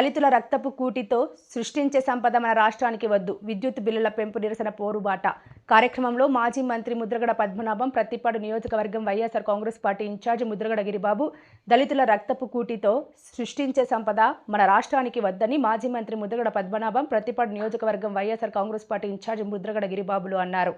దళితుల రక్తపు కూటితో సృష్టించే సంపద మన రాష్ట్రానికి వద్దు. విద్యుత్ బిల్లుల పెంపు నిరసన పోరుబాట కార్యక్రమంలో మాజీ మంత్రి ముద్రగడ పద్మనాభం, ప్రతిపాడు నియోజకవర్గం YSR Congress party incharge Mudragada Giribabu దళితుల రక్తపు కూటితో సృష్టించే సంపద మన రాష్ట్రానికి వద్దని మాజీ మంత్రి ముద్రగడ పద్మనాభం, ప్రతిపాడు నియోజకవర్గం YSR Congress party incharge Mudragada గిరిబాబులు అన్నారు.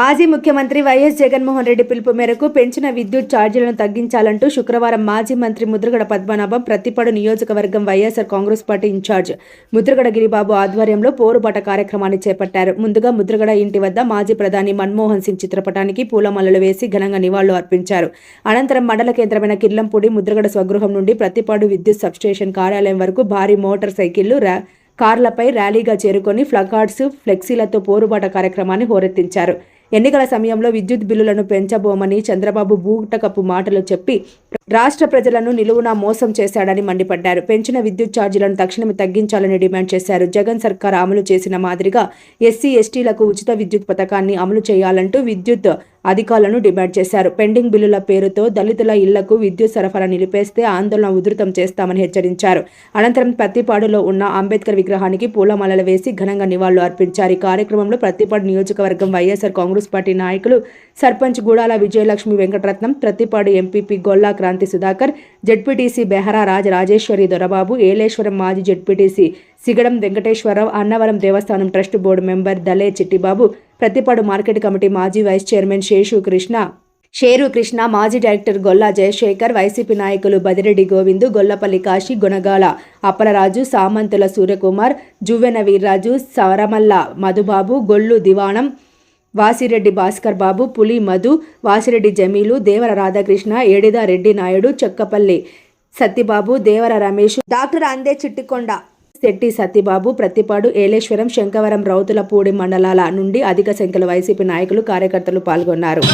మాజీ ముఖ్యమంత్రి వైఎస్ జగన్మోహన్ రెడ్డి పిలుపు మేరకు పెంచిన విద్యుత్ ఛార్జీలను తగ్గించాలంటూ శుక్రవారం మాజీ మంత్రి ముద్రగడ పద్మనాభం, ప్రతిపాడు నియోజకవర్గం YSR Congress party incharge Mudragada Giribabu ఆధ్వర్యంలో పోరుబాట కార్యక్రమాన్ని చేపట్టారు. ముందుగా ముద్రగడ ఇంటి వద్ద మాజీ ప్రధాని మన్మోహన్ సింగ్ చిత్రపటానికి పూలమాలలు వేసి ఘనంగా నివాళులు అర్పించారు. అనంతరం మండల కేంద్రమైన కిర్లంపూడి ముద్రగడ స్వగృహం నుండి ప్రతిపాడు విద్యుత్ సబ్స్టేషన్ కార్యాలయం వరకు భారీ మోటార్ సైకిళ్లు, కార్లపై ర్యాలీగా చేరుకొని ప్లకార్డ్స్, ఫ్లెక్సీలతో పోరుబాట కార్యక్రమాన్ని హోరెత్తించారు. ఎన్నికల సమయంలో విద్యుత్ బిల్లులను పెంచబోమని చంద్రబాబు బూటకపు మాటలు చెప్పి రాష్ట్ర ప్రజలను నిలువునా మోసం చేశాడని మండిపడ్డారు. పెంచిన విద్యుత్ ఛార్జీలను తక్షణమే తగ్గించాలని డిమాండ్ చేశారు. జగన్ సర్కార్ అమలు చేసిన మాదిరిగా ఎస్సీ, ఎస్టీలకు ఉచిత విద్యుత్ పథకాన్ని అమలు చేయాలంటూ విద్యుత్ అధికారులను డిమాండ్ చేశారు. పెండింగ్ బిల్లుల పేరుతో దళితుల ఇళ్లకు విద్యుత్ సరఫరా నిలిపేస్తే ఆందోళన ఉధృతం చేస్తామని హెచ్చరించారు. అనంతరం ప్రతిపాడులో ఉన్న అంబేద్కర్ విగ్రహానికి పూలమాలలు వేసి ఘనంగా నివాళులు అర్పించారు. ఈ కార్యక్రమంలో ప్రతిపాడు నియోజకవర్గం వైఎస్ఆర్ కాంగ్రెస్ పార్టీ నాయకులు సర్పంచ్ గూడాల విజయలక్ష్మి వెంకటరత్నం, ప్రతిపాడు ఎంపీపీ గొల్లా క్రాంతి సుధాకర్, జెడ్పీటీసీ బెహరా రాజేశ్వరి దొరబాబు, ఏలేశ్వరం మాజీ ZPTC Sigadam Venkateswararao, Annavaram Devasthanam trust board member Dale Chittibabu, Prathipadu market committee మాజీ వైస్ చైర్మన్ షేరు కృష్ణ, మాజీ డైరెక్టర్ గొల్లా జయశేఖర్, వైసీపీ నాయకులు బదిరెడ్డి గోవిందు, గొల్లపల్లి కాశీ, గుణగాల అప్పలరాజు, సామంతుల సూర్యకుమార్, జువ్వెన వీర్రాజు, సరమల్ల మధుబాబు, గొల్లు దివాణం, వాసిరెడ్డి భాస్కర్ బాబు, పులి మధు, వాసిరెడ్డి జమీలు, దేవర రాధాకృష్ణ, ఏడిద రెడ్డి నాయుడు, చెక్కపల్లి సత్యబాబు, దేవర రమేష్, డాక్టర్ అందే చిట్టికొండ, శెట్టి సత్యబాబు, ప్రతిపాడు, ఏలేశ్వరం, శంకవరం, రౌతులపూడి మండలాల నుండి అధిక సంఖ్యలో వైసీపీ నాయకులు, కార్యకర్తలు పాల్గొన్నారు.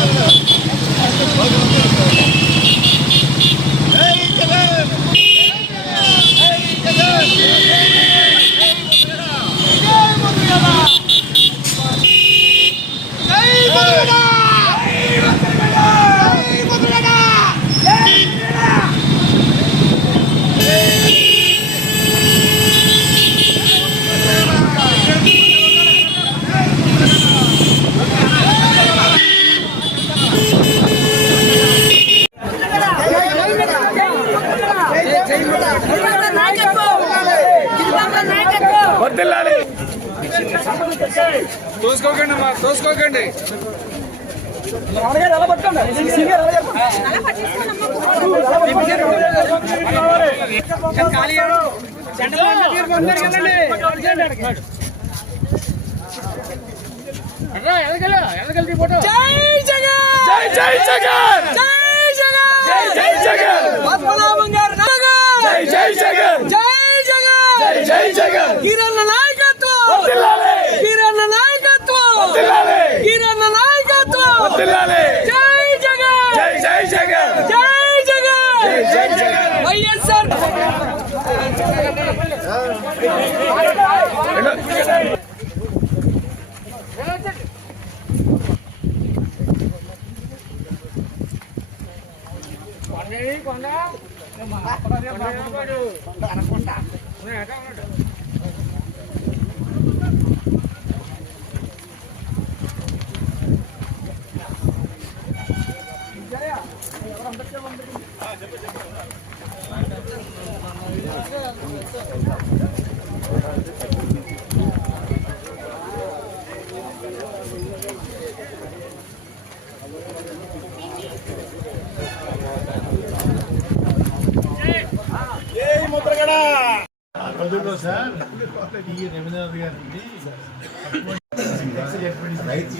తోసుకోకండి అమ్మా, తోసుకోకండి.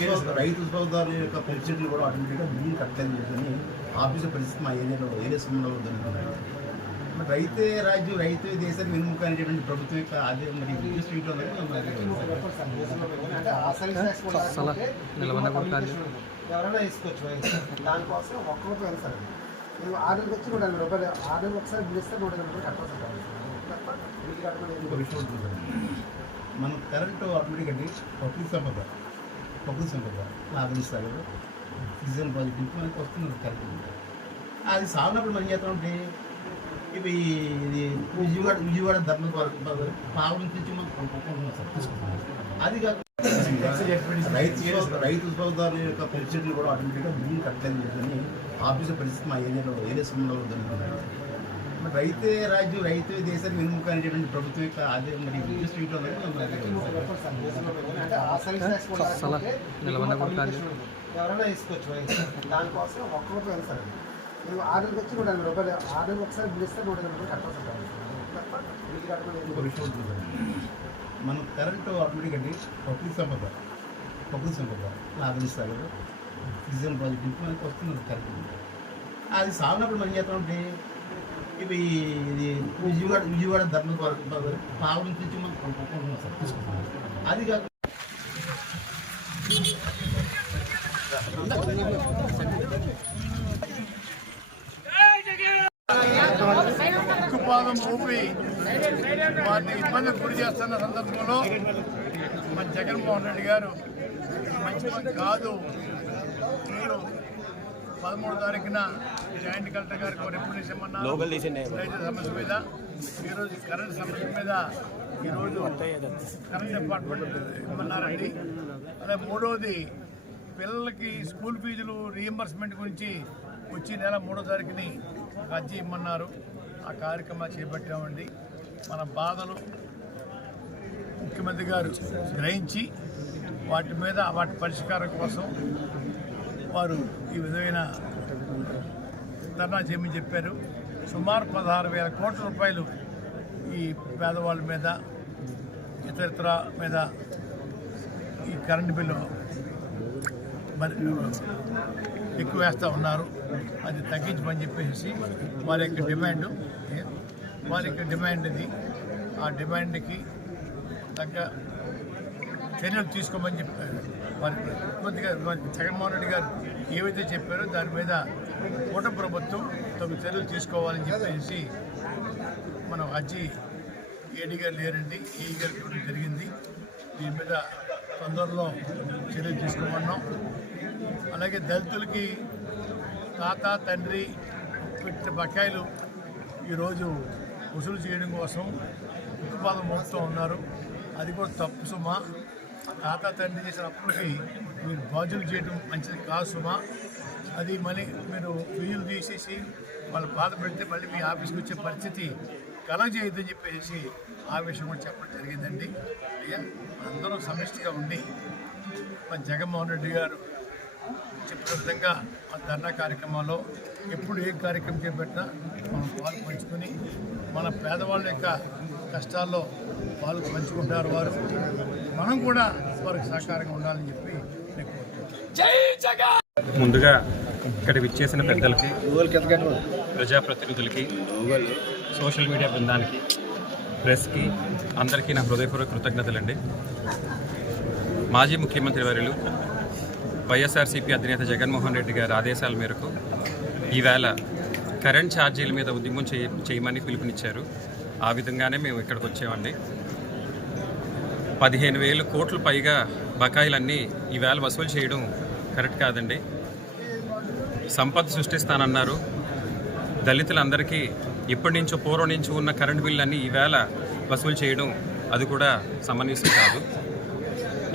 రైతు ఉత్పత్తిదారుల యొక్క ప్రెసిడెంట్లు కూడా ఆటోమేటిక్గా బిల్లులు కట్టని చెప్పని ఆఫీసు పరిస్థితి మా ఏరియా సంబంధంలో జరుగుతుంది. మరి రైతే రాజ్యం, రైతు దేశాన్ని వెనుముక అనేటువంటి ప్రభుత్వం యొక్క అదే మరి విద్యుత్ స్ట్రీట్లో ఎవరైనా వేసుకోవచ్చు. దానికోసం ఒక్క రూపాయి వెళ్తారు. మేము 6 వచ్చి 150 రూపాయలు, 6 ఒకసారి బిల్ ఇస్తే 150 రూపాయలు కట్టాల్సి. మనం కరెంటు ఆటోమేటిక్ ప్రకృతి సంపద లాభిస్తారు. సీజన్ పాజిటివ్ మనకి వస్తుంది కరెంట్. అది సాగునప్పుడు మనం చేస్తామంటే ఇవి ఇది విజయవాడ ధర్మవరం పావులు నుంచి మనం కొనుక్కుంటున్నాం సార్, తీసుకుంటున్నాం. అది కాకుండా రైతు సోదరుల యొక్క పెన్షన్లు కూడా ఆటోమేటిక్గా బిల్లు కట్టలేదు అని ఆఫీసు పరిస్థితి మా ఏరియా సంబంధంలో జరుగుతున్నాయి. మరి రైతే రాజ్యం రైతే దేశాన్ని వెనుముక అనేటువంటి ప్రభుత్వం యొక్క అదే మరి విద్యుత్ స్ట్రీట్లో ఎవరైనా తీసుకోవచ్చు దానికోసం ఒక్కొక్క వెళ్తారు. మేము 6 నెలలకు వచ్చి 180 రూపాయలు, 6 నెలలకు ఒకసారి బిల్ ఇస్తే 180 రూపాయలు కట్టాల్సి ఉంటుంది. ఒక విషయం ఉంటుంది సార్, మనం కరెంటు ఆటోమేటిక్ అండి ప్రకృతి సంపద ఆదరిస్తారు కదా, సీజన్ ప్రాజెక్ట్ నుంచి మనకి వస్తుంది కరెంటు. అది సాగినప్పుడు మనం చేస్తామంటే ఇవి ఇది విజయవాడ ధర్మవరం పావుల నుంచి మనం కొనుక్కుంటున్నాం సార్, తీసుకుంటున్నాం. అది కాకుండా ఉక్కుపాదం ఊపి వారిని ఇబ్బందికి గురి చేస్తున్న సందర్భంలో మన జగన్మోహన్ రెడ్డి గారు మంచి పని కాదు, మీరు 13వ తారీఖున జాయింట్ కలెక్టర్ గారికి రిప్రజెంటేషన్ ఇమ్మన్నారు రైతు సమస్య మీద, ఈరోజు కరెంట్ సమస్య మీద ఈరోజు కరెంట్ డిపార్ట్మెంట్ ఇమ్మన్నారండి. అదే మూడవది పిల్లలకి స్కూల్ ఫీజులు రీఎంబర్స్మెంట్ గురించి వచ్చి నెల 3వ తారీఖుని అర్జీ ఇమ్మన్నారు. ఆ కార్యక్రమాలు చేపట్టామండి. మన బాధలు ముఖ్యమంత్రి గారు గ్రహించి వాటి మీద వాటి పరిష్కారం కోసం వారు ఈ విధమైన ధర్నా చేయమని చెప్పారు. సుమారు 16,000 కోట్ల రూపాయలు ఈ పేదవాళ్ళ మీద ఇతర మీద ఈ కరెంటు బిల్లు మరి ఎక్కువ వేస్తూ ఉన్నారు. అది తగ్గించమని చెప్పేసి వారి యొక్క డిమాండ్ ఇది. ఆ డిమాండ్కి తగ్గ చర్యలు తీసుకోమని చెప్పారు. వారి ముఖ్యమంత్రి గారు జగన్మోహన్ రెడ్డి గారు ఏవైతే చెప్పారో దాని మీద కూటమి ప్రభుత్వం తగు చర్యలు తీసుకోవాలని చెప్పేసి మనం అర్జీ ఏడీ గారు లేరండి, ఏఈ గారికి ఇవ్వడం జరిగింది. దీని మీద తొందరలో చర్యలు తీసుకోమన్నాం. అలాగే దళితులకి తాత తండ్రి పెట్టిన బకాయిలు ఈరోజు వసూలు చేయడం కోసం ఉక్కుపాదం మోపుతూ ఉన్నారు. అది కూడా తప్పు సుమా. తాత తండ్రి చేసిన అప్పులకి మీరు బాధ్యులు చేయడం మంచిది కాదు సుమా. అది మళ్ళీ మీరు ఫీజులు తీసేసి వాళ్ళు బాధ పెడితే మళ్ళీ మీ ఆఫీస్కి వచ్చే పరిస్థితి కలగజేయద్దని చెప్పేసి ఆ విషయం కూడా చెప్పడం జరిగిందండి. అయ్యా అందరూ సమిష్టిగా ఉండి మన జగన్మోహన్ రెడ్డి గారు చెప్పిన విధంగా ఆ ధర్నా కార్యక్రమాల్లో ఎప్పుడు ఏ కార్యక్రమం చేపట్టినా మనం పాలు పంచుకొని మన పేదవాళ్ళ యొక్క కష్టాల్లో పాలు పంచుకుంటారు వారు. మనం కూడా వారికి సహకారంగా ఉండాలని చెప్పి నేను కోరుకుంటున్నాను. ముందుగా ఇక్కడ విచ్చేసిన పెద్దలకి, ప్రజాప్రతినిధులకి, సోషల్ మీడియా బృందానికి, ప్రెస్కి అందరికీ నా హృదయపూర్వక కృతజ్ఞతలండి. మాజీ ముఖ్యమంత్రి వర్యులు వైఎస్ఆర్సీపీ అధినేత జగన్మోహన్ రెడ్డి గారి ఆదేశాల మేరకు ఈవేళ కరెంట్ ఛార్జీల మీద ఉద్యమం చేయమని పిలుపునిచ్చారు. ఆ విధంగానే మేము ఇక్కడికి వచ్చామండి. 15,000 కోట్ల పైగా బకాయిలన్నీ ఈవేళ వసూలు చేయడం కరెక్ట్ కాదండి. సంపద సృష్టిస్తానన్నారు. దళితులందరికీ ఇప్పటి నుంచో పూర్వం నుంచి ఉన్న కరెంటు బిల్లు ఈవేళ వసూలు చేయడం అది కూడా సమంజసం కాదు.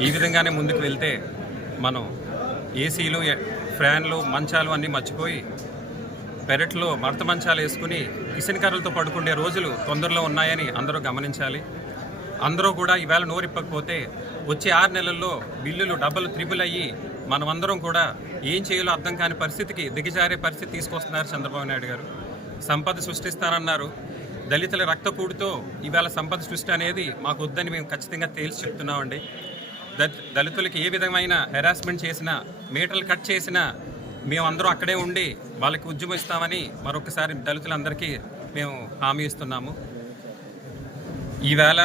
ఈ విధంగానే ముందుకు వెళ్తే మనం ఏసీలు, ఫ్యాన్లు, మంచాలు అన్నీ మర్చిపోయి పెరట్లో మడత మంచాలు వేసుకుని కిచెన్ కర్రలతో పడుకునే రోజులు తొందరలో ఉన్నాయని అందరూ గమనించాలి. అందరూ కూడా ఈవేళ నోరిప్పకపోతే వచ్చే 6 నెలల్లో బిల్లులు డబ్బులు త్రిబుల్ అయ్యి మనమందరం కూడా ఏం చేయాలో అర్థం కాని పరిస్థితికి దిగజారే పరిస్థితి తీసుకొస్తున్నారు చంద్రబాబు నాయుడు గారు. సంపద సృష్టిస్తానన్నారు. దళితుల రక్తకూడితో ఈవేళ సంపద సృష్టి అనేది మాకు వద్దని మేము ఖచ్చితంగా తేల్చి చెప్తున్నామండి. దళితులకి ఏ విధమైన హెరాస్మెంట్ చేసినా, మీటర్లు కట్ చేసినా మేమందరం అక్కడే ఉండి వాళ్ళకి ఉద్యమం ఇస్తామని మరొకసారి దళితులందరికీ మేము హామీ ఇస్తున్నాము. ఈవేళ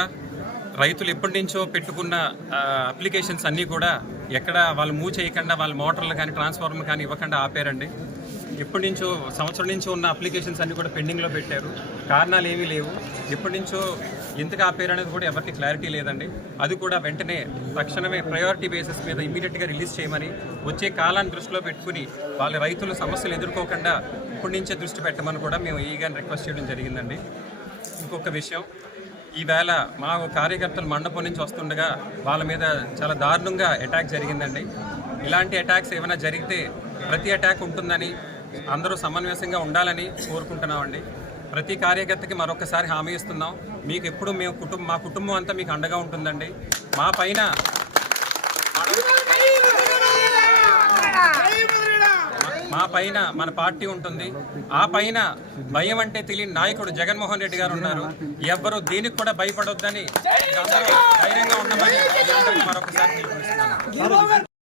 రైతులు ఎప్పటి నుంచో పెట్టుకున్న అప్లికేషన్స్ అన్నీ కూడా ఎక్కడ వాళ్ళు మూవ్ చేయకుండా వాళ్ళ మోటార్లు కానీ ట్రాన్స్ఫార్మర్ కానీ ఇవ్వకుండా ఆపారండి. ఎప్పటి నుంచో సంవత్సరం నుంచి ఉన్న అప్లికేషన్స్ అన్నీ కూడా పెండింగ్లో పెట్టారు. కారణాలు ఏమీ లేవు. ఎప్పటి నుంచో ఎందుకు ఆపేరు అనేది కూడా ఎవరికి క్లారిటీ లేదండి. అది కూడా వెంటనే తక్షణమే ప్రయారిటీ బేసిస్ మీద ఇమీడియట్గా రిలీజ్ చేయమని, వచ్చే కాలాన్ని దృష్టిలో పెట్టుకుని వాళ్ళ రైతుల సమస్యలు ఎదుర్కోకుండా ఇప్పటి నుంచే దృష్టి పెట్టమని కూడా మేము ఈగాని రిక్వెస్ట్ చేయడం జరిగిందండి. ఇంకొక విషయం, ఈవేళ మా కార్యకర్తలు మండపం నుంచి వస్తుండగా వాళ్ళ మీద చాలా దారుణంగా అటాక్ జరిగిందండి. ఇలాంటి అటాక్స్ ఏమైనా జరిగితే ప్రతి అటాక్ ఉంటుందని అందరూ సమన్వయంగా ఉండాలని కోరుకుంటున్నామండి. ప్రతి కార్యకర్తకి మరొకసారి హామీ ఇస్తున్నాం, మీకు ఎప్పుడు మేము మా కుటుంబం అంతా మీకు అండగా ఉంటుందండి. మా పైన మన పార్టీ ఉంటుంది. ఆ పైన భయం అంటే తెలియని నాయకుడు జగన్మోహన్ రెడ్డి గారు ఉన్నారు. ఎవ్వరూ దీనికి కూడా భయపడొద్దని అందరూ ధైర్యంగా ఉండమని మరొకసారి పిలుపునిస్తున్నాను.